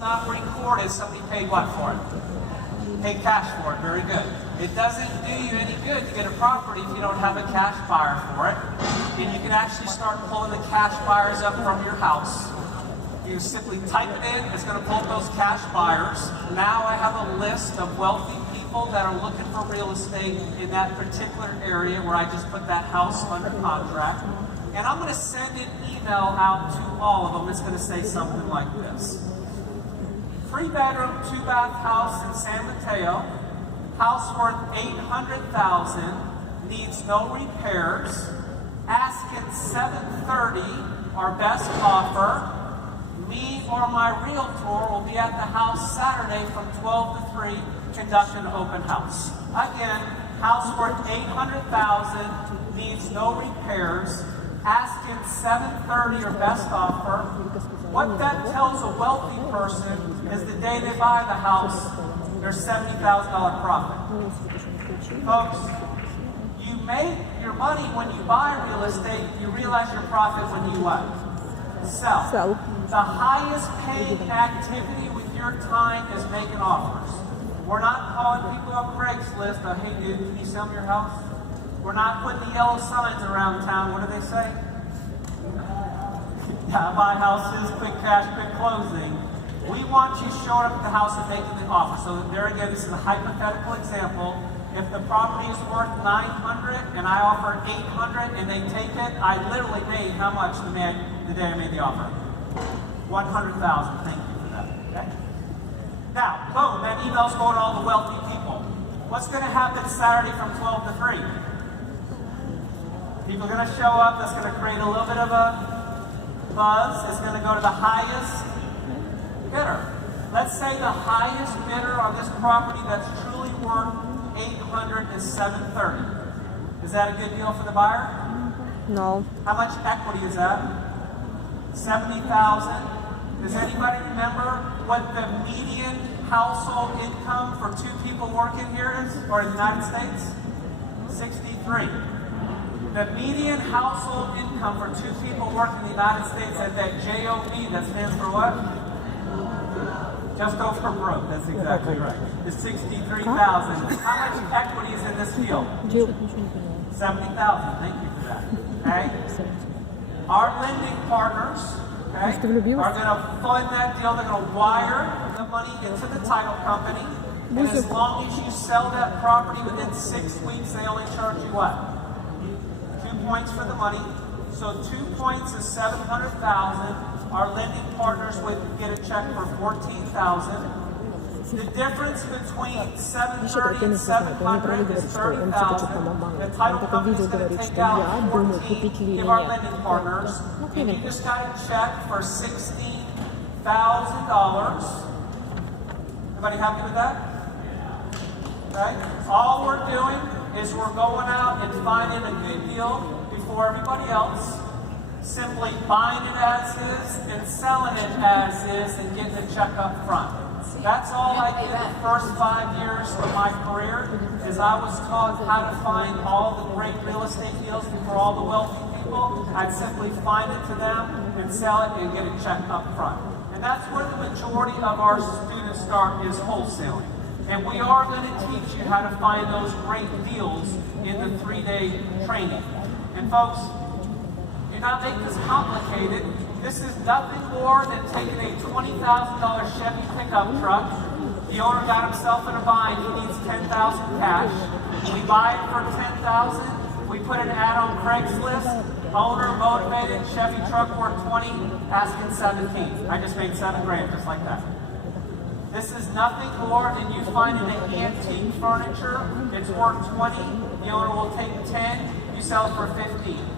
not recorded, somebody paid what for it? Paid cash for it, very good. It doesn't do you any good to get a property if you don't have a cash buyer for it. And you can actually start pulling the cash buyers up from your house. You simply type it in, it's going to pull up those cash buyers. Now I have a list of wealthy people that are looking for real estate in that particular area where I just put that house under contract. And I'm going to send an email out to all of them. It's going to say something like this. 3-bedroom, 2-bath house in San Mateo. House worth $800,000. Needs no repairs. Asking $730, our best offer. Me or my realtor will be at the house Saturday from 12 to 3 conducting an open house. Again, house worth $800,000, needs no repairs, asking $730 or best offer. What that tells a wealthy person is the day they buy the house, there's $70,000 profit. Folks, you make your money when you buy real estate, you realize your profit when you what? Sell. The highest paying activity with your time is making offers. We're not calling people on Craigslist, hey dude, can you sell me your house? We're not putting the yellow signs around town. What do they say? Yeah, buy houses, quick cash, quick closing. We want you showing up at the house and making the offer. So there again, this is a hypothetical example. If the property is worth $900 and I offer $800 and they take it, I literally made how much the day I made the offer? $100,000. Thank you for that. Okay? Now, boom, that email's going to all the wealthy people. What's going to happen Saturday from 12 to 3? People are going to show up. That's going to create a little bit of a buzz. It's going to go to the highest bidder. Let's say the highest bidder on this property that's truly worth $800 is $730. Is that a good deal for the buyer? No. How much equity is that? $70,000. Does anybody remember what the median household income for 2 people working here is, or in the United States? 63. The median household income for 2 people working in the United States at that JOB, that stands for what? Just over broke, that's exactly right. It's $63,000. How much equity is in this field? $70,000, thank you for that. Okay? Our lending partners, okay, are going to fund that deal. They're going to wire the money into the title company. And as long as you sell that property within 6 weeks, they only charge you what? 2 points for the money. So 2 points is $700,000. Our lending partners would get a check for $14,000. The difference between $730 and $700 is $30,000. The title company is going to take out $14,000, give our lending partners, and you just got a check for $16,000. Everybody happy with that? Okay. All we're doing is we're going out and finding a good deal before everybody else. Simply buying it as is and selling it as is and getting a check up front. That's all I did the first 5 years of my career, is I was taught how to find all the great real estate deals for all the wealthy people. I'd simply find it to them and sell it and get a check up front. And that's where the majority of our students start, is wholesaling. And we are going to teach you how to find those great deals in the 3-day training. And folks, do not make this complicated. This is nothing more than taking a $20,000 Chevy pickup truck. The owner got himself in a bind. He needs $10,000 cash. We buy it for $10,000. We put an ad on Craigslist. Owner motivated, Chevy truck worth $20, asking $17. I just made $7,000 just like that. This is nothing more than you finding an antique furniture. It's worth $20. The owner will take $10. You sell it for $15.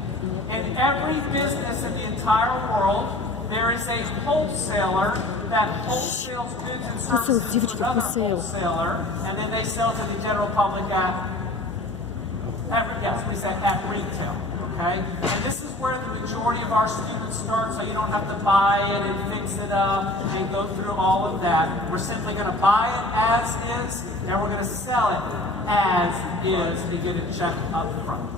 In every business in the entire world, there is a wholesaler that wholesales goods and services to another wholesaler, and then they sell to the general public at retail. Okay? And this is where the majority of our students start, so you don't have to buy it and fix it up and go through all of that. We're simply going to buy it as is, and we're going to sell it as is and get a check up front.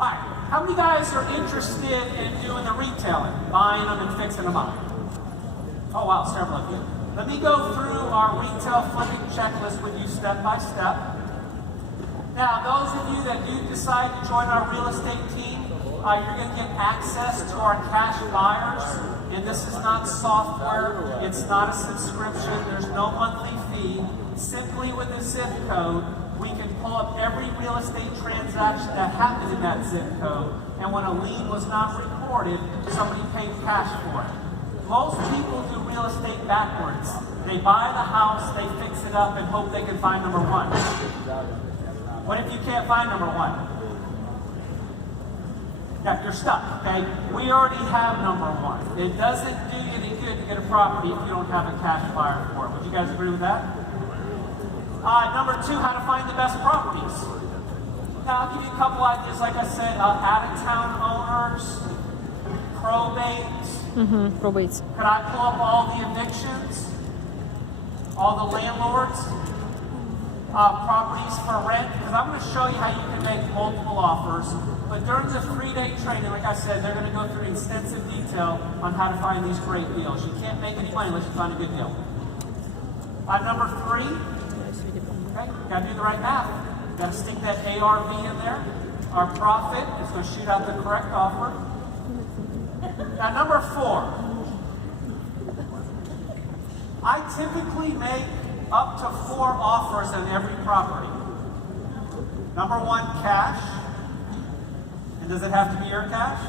All right, how many guys are interested in doing the retailing, buying them and fixing them up? Oh wow, several of you. Let me go through our retail flipping checklist with you step by step. Now, those of you that do decide to join our real estate team, you're going to get access to our cash buyers. And this is not software. It's not a subscription. There's no monthly fee. Simply with a zip code, we can pull up every real estate transaction that happened in that zip code. And when a lien was not recorded, somebody paid cash for it. Most people do real estate backwards. They buy the house, they fix it up, and hope they can find number one. What if you can't find number one? Yeah, you're stuck, okay? We already have number one. It doesn't do you any good to get a property if you don't have a cash buyer for it. Would you guys agree with that? Number two, how to find the best properties. Now, I'll give you a couple ideas. Like I said, out-of-town owners, probates. Probates. Could I pull up all the evictions? All the landlords? Properties for rent? Because I'm going to show you how you can make multiple offers. But during the 3-day training, like I said, they're going to go through extensive detail on how to find these great deals. You can't make any money unless you find a good deal. Number three, okay, got to do the right math. Got to stick that ARV in there. Our profit is going to shoot out the correct offer. Now, number four, I typically make up to 4 offers on every property. Number one, cash. And does it have to be your cash?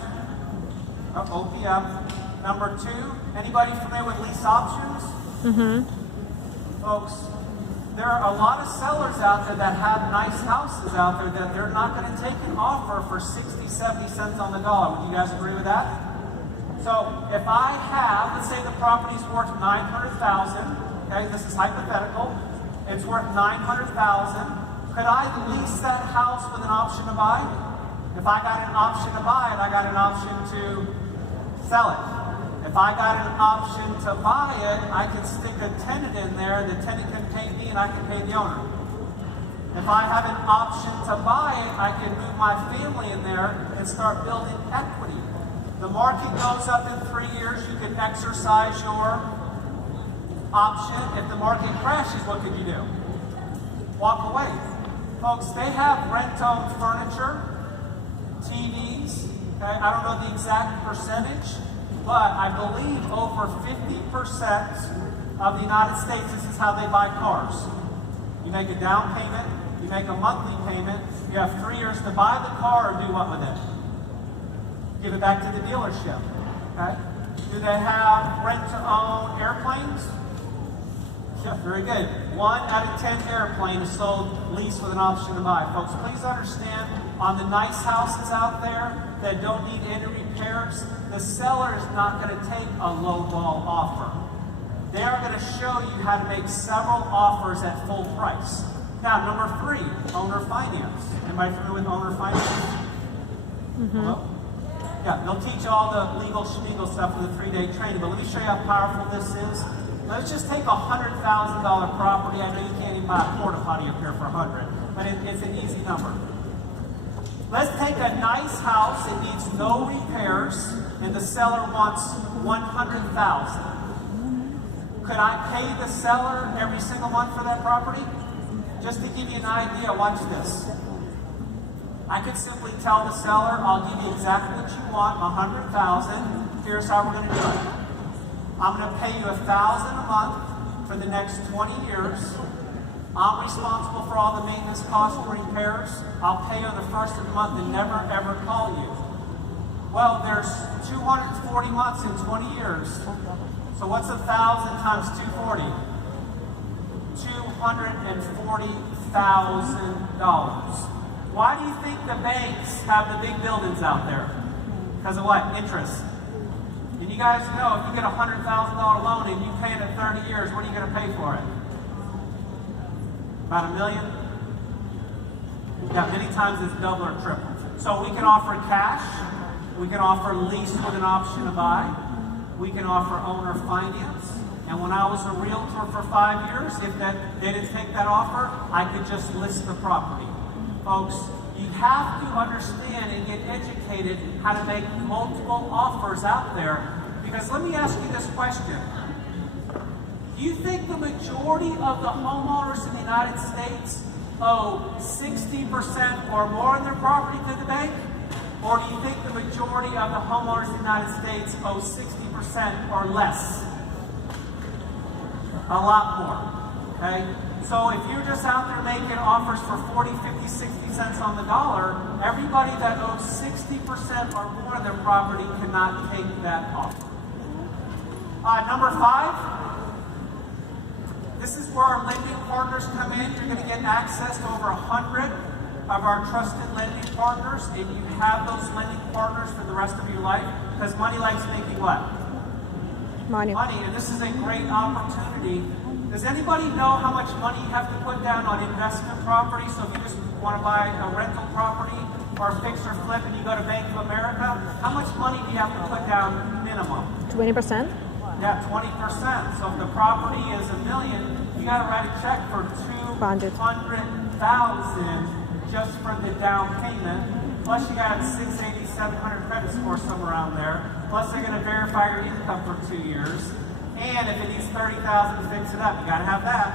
OPM. Number two, anybody familiar with lease options? Folks, there are a lot of sellers out there that have nice houses out there that they're not going to take an offer for 60, 70 cents on the dollar. Would you guys agree with that? So if I have, let's say the property's worth $900,000, okay, this is hypothetical, it's worth $900,000, could I lease that house with an option to buy? If I got an option to buy it, I got an option to sell it. If I got an option to buy it, I can stick a tenant in there, the tenant can pay me and I can pay the owner. If I have an option to buy it, I can move my family in there and start building equity. The market goes up in 3 years, you can exercise your option. If the market crashes, what could you do? Walk away. Folks, they have rent-owned furniture, TVs, okay? I don't know the exact percentage, but I believe over 50% of the United States, this is how they buy cars. You make a down payment, you make a monthly payment, you have 3 years to buy the car or do what with it? Give it back to the dealership, okay? Do they have rent-to-own airplanes? Yeah, very good. 1 out of 10 airplane is sold leased with an option to buy. Folks, please understand, on the nice houses out there that don't need any repairs, the seller is not going to take a low-ball offer. They are going to show you how to make several offers at full price. Now, number 3, owner finance. Anybody familiar with owner finance? Hello? Yeah, they'll teach all the legal schmeagle stuff in the 3-day training, but let me show you how powerful this is. Let's just take a $100,000 property. I know you can't even buy a porta potty up here for $100, but it's an easy number. Let's take a nice house. It needs no repairs, and the seller wants $100,000. Could I pay the seller every single month for that property? Just to give you an idea, watch this. I could simply tell the seller, I'll give you exactly what you want, $100,000. Here's how we're going to do it. I'm going to pay you $1,000 a month for the next 20 years. I'm responsible for all the maintenance costs and repairs. I'll pay you on the first of the month and never ever call you. Well, there's 240 months in 20 years. So what's 1,000 times 240? $240,000. Why do you think the banks have the big buildings out there? Because of what? Interest. And you guys know, if you get a $100,000 loan and you pay it in 30 years, what are you going to pay for it? About $1 million? Yeah, many times it's double or triple. So we can offer cash, we can offer lease with an option to buy, we can offer owner finance, and when I was a realtor for 5 years, if they didn't take that offer, I could just list the property. Folks, you have to understand and get educated how to make multiple offers out there. Because let me ask you this question. Do you think the majority of the homeowners in the United States owe 60% or more of their property to the bank? Or do you think the majority of the homeowners in the United States owe 60% or less? A lot more, okay? So if you're just out there making offers for 40, 50, 60 cents on the dollar, everybody that owes 60% or more of their property cannot take that offer. Number 5, this is where our lending partners come in. You're going to get access to over 100 of our trusted lending partners, and you have those lending partners for the rest of your life, because money likes making what? Money, and this is a great opportunity. Does anybody know how much money you have to put down on investment property? So if you just want to buy a rental property or a fix or flip and you go to Bank of America, how much money do you have to put down minimum? 20%? Yeah, 20%. So if the property is $1 million, you got to write a check for $200,000 just for the down payment. Plus you got 680, 700 credit score somewhere around there. Plus they're going to verify your income for 2 years. And if it needs $30,000 to fix it up, you got to have that.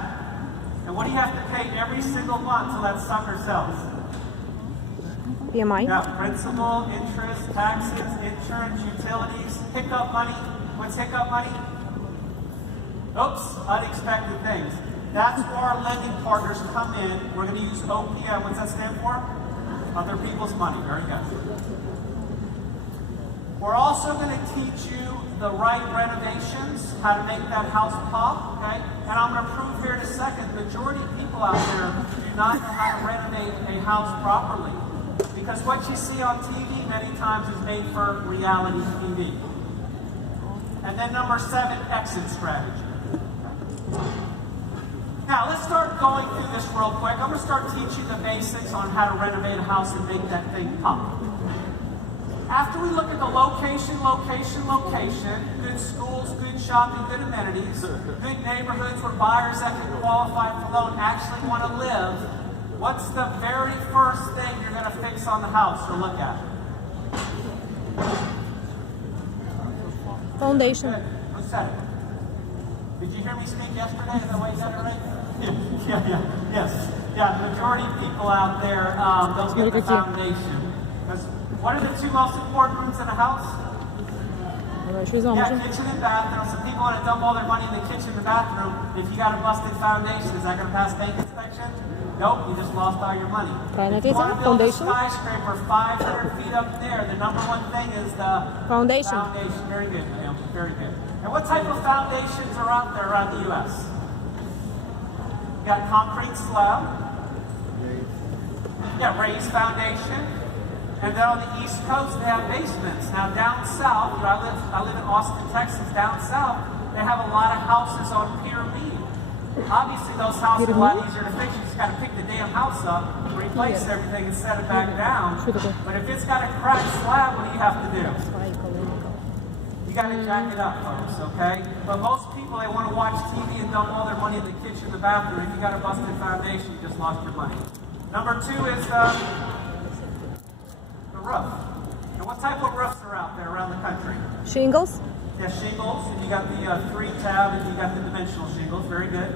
And what do you have to pay every single month till that sucker sells? PMI? Yeah, principal, interest, taxes, insurance, utilities, hiccup money. What's hiccup money? Oops, unexpected things. That's where our lending partners come in. We're going to use OPM. What's that stand for? Other people's money. Very good. We're also going to teach you the right renovations, how to make that house pop, okay? And I'm going to prove here in a second, the majority of people out there do not know how to renovate a house properly. Because what you see on TV many times is made for reality TV. And then number 7, exit strategy. Now, let's start going through this real quick. I'm going to start teaching the basics on how to renovate a house and make that thing pop. After we look at the location, good schools, good shopping, good amenities, good neighborhoods where buyers that can qualify for loan actually want to live, what's the very first thing you're going to fix on the house or look at? Foundation. Good. Who said it? Did you hear me speak yesterday? Is that why you said it right? Yes. Yeah, the majority of people out there don't get the foundation. Because what are the 2 most important rooms in a house? Yeah, kitchen and bathroom. So people want to dump all their money in the kitchen and bathroom. If you got a busted foundation, is that going to pass bank inspection? Nope, you just lost all your money. If you want to build a skyscraper 500 feet up there, the number 1 thing is the foundation. Very good, ma'am. Very good. And what type of foundations are out there around the U.S.? You got concrete slab. Yeah, raised foundation. And then on the East Coast, they have basements. Now down south, where I live in Austin, Texas, down south, they have a lot of houses on pier beam. Obviously, those houses are a lot easier to fix. You just got to pick the damn house up, replace everything, and set it back down. But if it's got a cracked slab, what do you have to do? You got to jack it up, folks, okay? But most people, they want to watch TV and dump all their money in the kitchen, the bathroom. If you got a busted foundation, you just lost your money. Number 2 is the roof. And what type of roofs are out there around the country? Shingles? Yeah, shingles, and you got the 3-tab, and you got the dimensional shingles. Very good.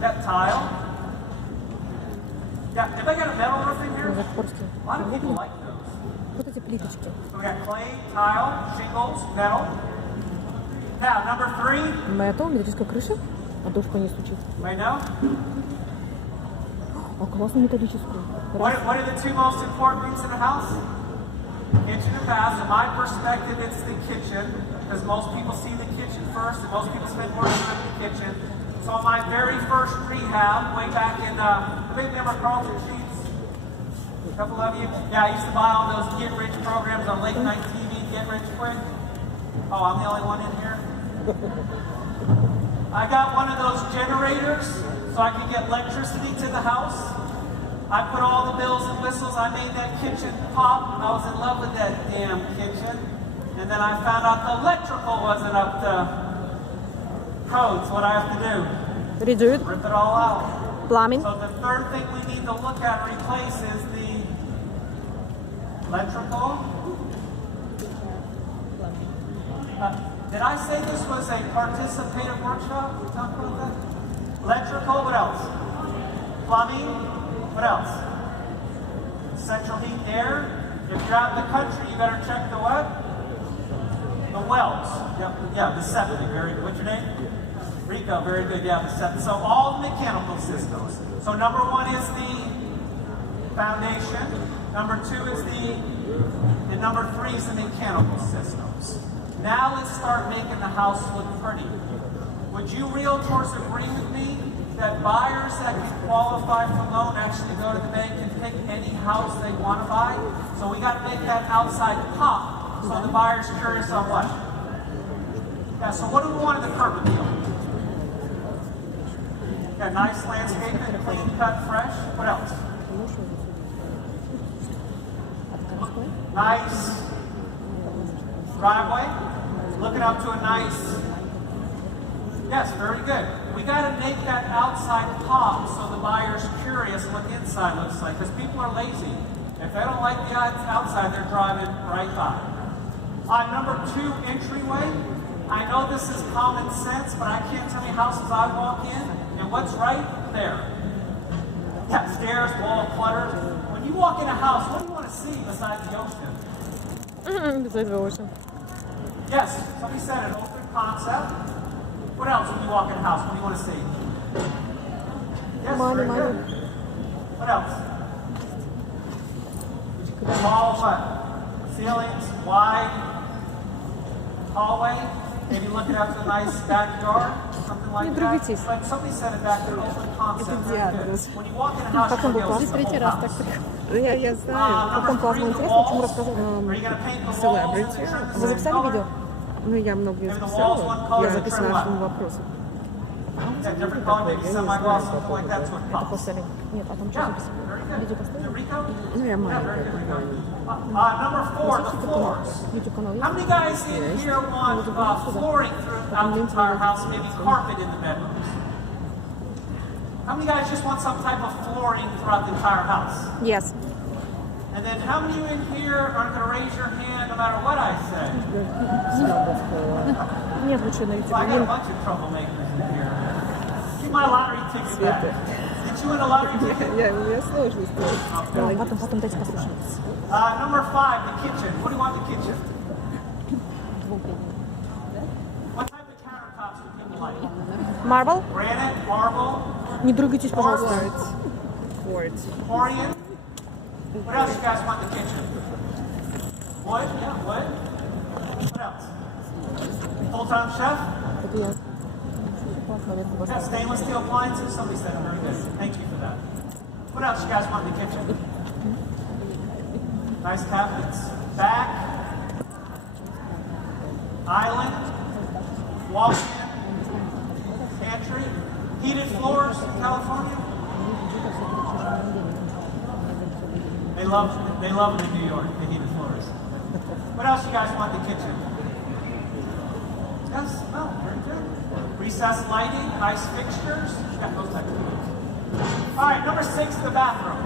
That tile. Yeah, anybody got a metal roof in here? A lot of people like those. So we got clay, tile, shingles, metal. Now, number 3. Metal, металлическая крыша, а дождь по ней стучит. Right now? А классно металлическую. What are the 2 most important rooms in a house? Kitchen and bath. From my perspective, it's the kitchen, because most people see the kitchen first, and most people spend more time in the kitchen. So on my very first rehab, way back in, remember Carlton Sheets? A couple of you? Yeah, I used to buy all those get-rich programs on late night TV, Get Rich Quick. Oh, I'm the only one in here? I got one of those generators so I could get electricity to the house. I put all the bells and whistles. I made that kitchen pop. I was in love with that damn kitchen. And then I found out the electrical wasn't up to code. So what I have to do? Redo it. Rip it all out. Plumbing. So the third thing we need to look at and replace is the electrical. Did I say this was a participative workshop? We talked about that? Electrical, what else? Plumbing, what else? Central heat and air. If you're out in the country, you better check the what? The wells. Yeah, the septic. What's your name? Rico, very good. Yeah, the septic. So all the mechanical systems. So number one is the foundation. Number two is and number three is the mechanical systems. Now let's start making the house look pretty. Would you realtors agree with me that buyers that can qualify for loan actually go to the bank and pick any house they want to buy? So we got to make that outside pop so the buyer's curious on what? Yeah, so what do we want in the curb appeal? Yeah, nice landscaping, clean cut, fresh. What else? Nice driveway, looking up to a nice, yes, very good. We got to make that outside pop so the buyer's curious what the inside looks like, because people are lazy. If they don't like the outside, they're driving right by. Number two, entryway. I know this is common sense, but I can't tell you houses I walk in, and what's right there? Yeah, stairs, wall, clutter. When you walk in a house, what do you want to see besides the ocean? Besides the ocean. Yes, somebody said an open concept. What else when you walk in a house? What do you want to see? Yes, very good. What else? Tall what? Ceilings, wide hallway. Maybe looking out to a nice backyard, something like that. But somebody said it back there, open concept. Very good. When you walk in a house, Как он был классный? Третий раз так Я знаю. Как он классно, интересно, о чем рассказал. Селебрити. Вы записали видео? Ну, я многое записала. Я записала нашему вопросу. Это после... Нет, а там что записано? Видео поставили? Ну, я маленькая. Number four, the floors. How many guys in here want flooring throughout the entire house, maybe carpet in the bedrooms? How many guys just want some type of flooring throughout the entire house? Yes. And then how many of you in here are going to raise your hand no matter what I say? Нет, лучше на YouTube. Well, I got a bunch of troublemakers in here. Give my lottery ticket back. Did you win a lottery ticket? Я сложно сделать. Потом дайте послушать. Number five, the kitchen. What do you want in the kitchen? What type of countertops do people like? Marble? Granite, marble, Не другайтесь, пожалуйста. Corian. What else you guys want in the kitchen? Wood? Yeah, wood. What else? Full-time chef? Yeah, stainless steel appliances. Somebody said it very good. Thank you for that. What else you guys want in the kitchen? Nice cabinets. Back. Island. Walk-in. Pantry. Heated floors in California. They love them in New York, the heated floors. What else you guys want in the kitchen? Yes, no, very good. Recessed lighting, nice fixtures. Yeah, those types of things. All right, number six, the bathroom.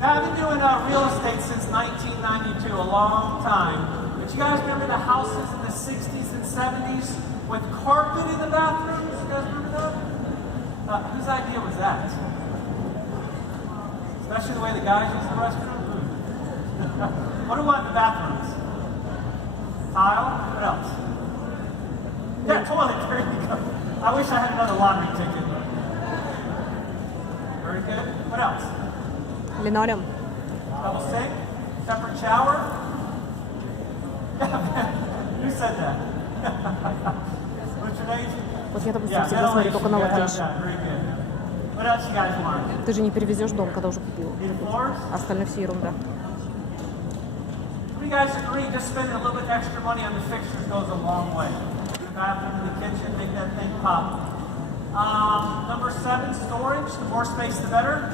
Now, I've been doing real estate since 1992, a long time. But you guys remember the houses in the 60s and 70s with carpet in the bathrooms? You guys remember that? Whose idea was that? Especially the way the guys use the restroom. What do we want in the bathrooms? Tile? What else? Yeah, toilet. There you go. I wish I had another lottery ticket. Very good. What else? Linoleum. Double sink? Separate shower? Who said that? What's your name? Вот я, допустим, всегда смотрю только на латейшн. What else you guys want? Ты же не перевезешь дом, когда уже купил. Need floors? Остальное все ерунда. You guys agree just spending a little bit extra money on the fixtures goes a long way. The bathroom and the kitchen, make that thing pop. Number seven, storage. The more space, the better.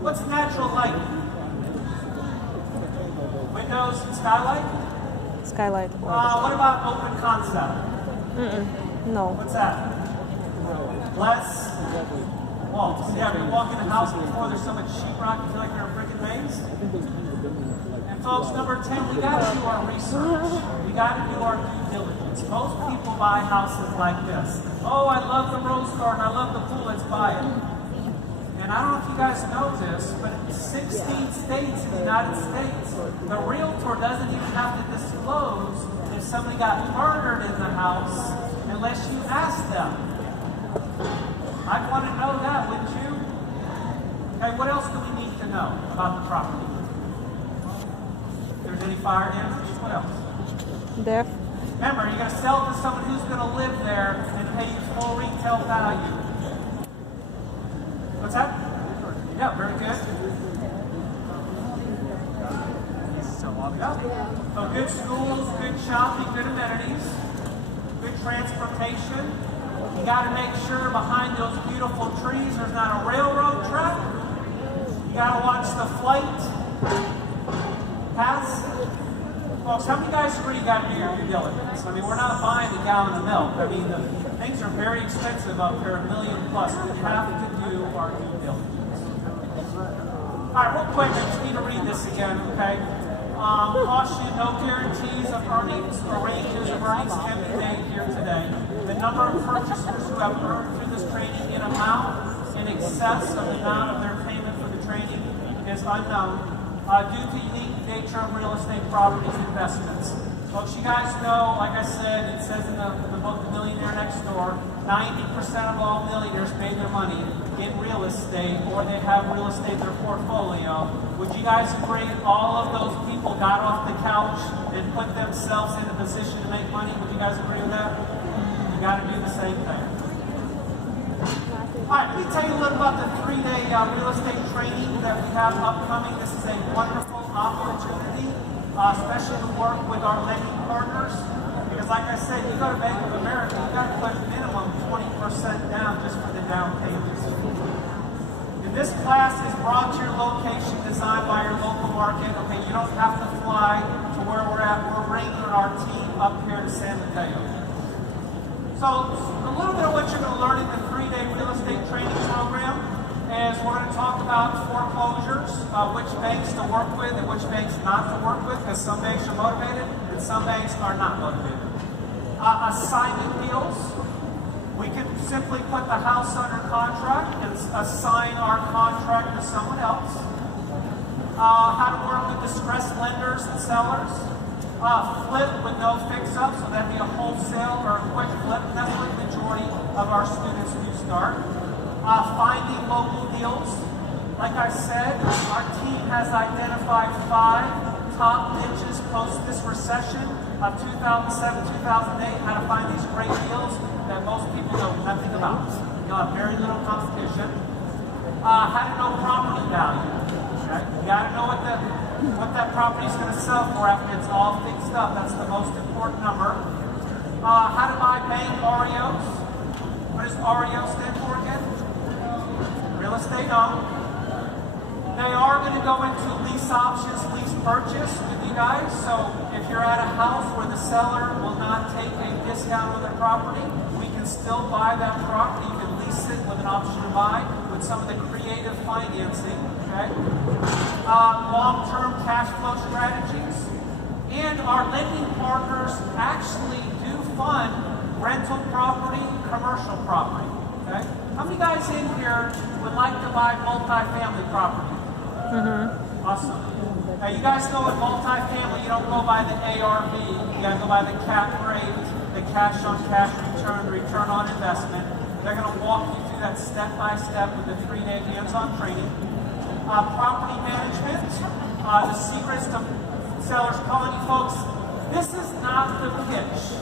What's natural light? Windows and skylight? Skylight. What about open concept? No. What's that? Less walls. Yeah, when you walk in a house before, there's so much sheetrock, you feel like you're in a freaking maze. And And folks, number 10, we got to do our research. We got to do our due diligence. Most people buy houses like this. Oh, I love the rose garden, I love the pool, let's buy it. And I don't know if you guys know this, but in 16 states in the United States, the realtor doesn't even have to disclose if somebody got murdered in the house unless you ask them. I'd want to know that, wouldn't you? Okay, what else do we need to know about the property? If there's any fire damage, what else? Death. Remember, you're going to sell it to someone who's going to live there and pay you full retail value. What's that? Yeah, very good. Yeah. So good schools, good shopping, good amenities, good transportation. You got to make sure behind those beautiful trees there's not a railroad track. You got to watch the flight pass. Folks, how many guys agree you got to do your due diligence? I mean, we're not buying a gallon of milk. I mean, things are very expensive up here, $1 million plus. We have to do our due diligence. All right, real quick, I just need to read this again, okay? Caution, no guarantees of earnings or ranges of earnings can be made here today. The number of purchasers who have earned through this training in amount in excess of the amount of their payment for the training is unknown due to unique nature of real estate properties investments. Folks, you guys know, like I said, it says in the book The Millionaire Next Door, 90% of all millionaires made their money in real estate, or they have real estate in their portfolio. Would you guys agree all of those people got off the couch and put themselves in a position to make money? Would you guys agree with that? You got to do the same thing. All right, let me tell you a little about the 3-day real estate training that we have upcoming. This is a wonderful opportunity, especially to work with our lending partners. Because like I said, you go to Bank of America, you got to put minimum 20% down just for the down payments. And this class is brought to your location, designed by your local market. Okay, you don't have to fly to where we're at. We're bringing our team up here to San Mateo. So a little bit of what you're going to learn in the 3-day real estate training program is we're going to talk about foreclosures, which banks to work with and which banks not to work with, because some banks are motivated and some banks are not motivated. Assignment deals. We can simply put the house under contract and assign our contract to someone else. How to work with distressed lenders and sellers. Flip with no fix-up, so that'd be a wholesale or a quick flip. That's what the majority of our students do start. Finding local deals. Like I said, our team has identified 5 top niches post this recession of 2007-2008, how to find these great deals that most people know nothing about. You'll have very little competition. How to know property value. Okay? You got to know what that property is going to sell for after it's all fixed up. That's the most important number. How to buy bank REOs. What does REO stand for again? Real estate owned. They are going to go into lease options, lease purchase with you guys. So if you're at a house where the seller will not take a discount on their property, we can still buy that property. You can lease it with an option to buy with some of the creative financing. Okay? Long-term cash flow strategies. And our lending partners actually do fund rental property, commercial property. Okay? How many guys in here would like to buy multifamily property? Mm-hmm. Awesome. Now you guys know with multifamily, you don't go by the ARV, you gotta go by the cap rate, the cash on cash return, the return on investment. They're gonna walk you through that step by step with the 3-day hands-on training. Property management, the secrets to sellers calling you folks. This is not the pitch.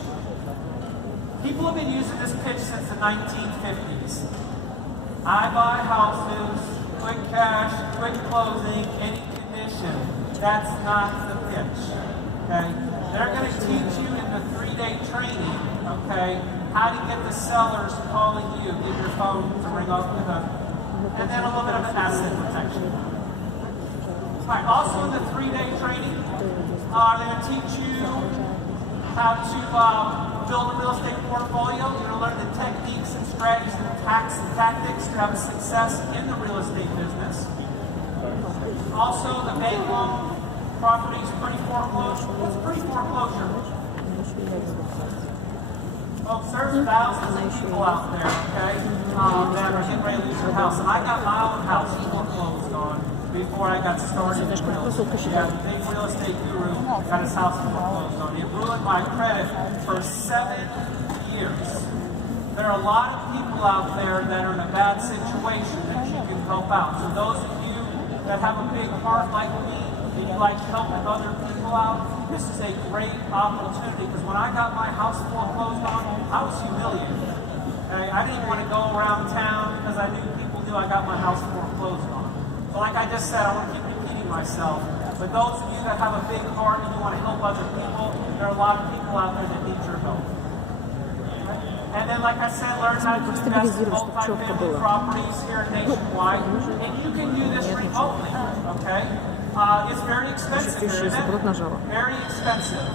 People have been using this pitch since the 1950s. I buy houses, quick cash, quick closing, any condition. That's not the pitch. Okay? They're going to teach you in the 3-day training, okay, how to get the sellers calling you, get your phone to ring off the hook. And then a little bit of asset protection. All right, also in the 3-day training, they're going to teach you how to build a real estate portfolio. You're going to learn the techniques and strategies and tactics to have success in the real estate business. Also, the bank loan property is pre-foreclosure. What's pre-foreclosure? Folks, there's thousands of people out there, okay, that are getting ready to lose their house. And I got my own house foreclosed on before I got started in real estate. Yeah, the big real estate guru got his house foreclosed on. It ruined my credit for 7 years. There are a lot of people out there that are in a bad situation that you can help out. So those of you that have a big heart like me, and you like helping other people out, this is a great opportunity, because when I got my house foreclosed on, I was humiliated. Okay? I didn't want to go around town because I knew people knew I got my house foreclosed on. So like I just said, I want to keep repeating myself. But those of you that have a big heart and you want to help other people, there are a lot of people out there that need your help. And then, like I said, learn how to invest in multi-family properties here nationwide. And you can do this remotely, okay? It's very expensive, isn't it? Very expensive.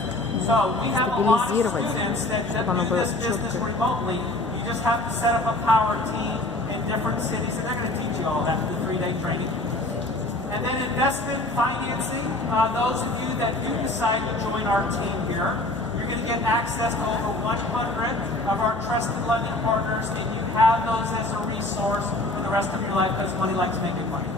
So we have a lot of students that do this business remotely. You just have to set up a power team in different cities, and they're going to teach you all that in the 3-day training. And then investment financing. Those of you that do decide to join our team here, you're going to get access to over 100 of our trusted London partners, and you have those as a resource for the rest of your life, because money likes making money.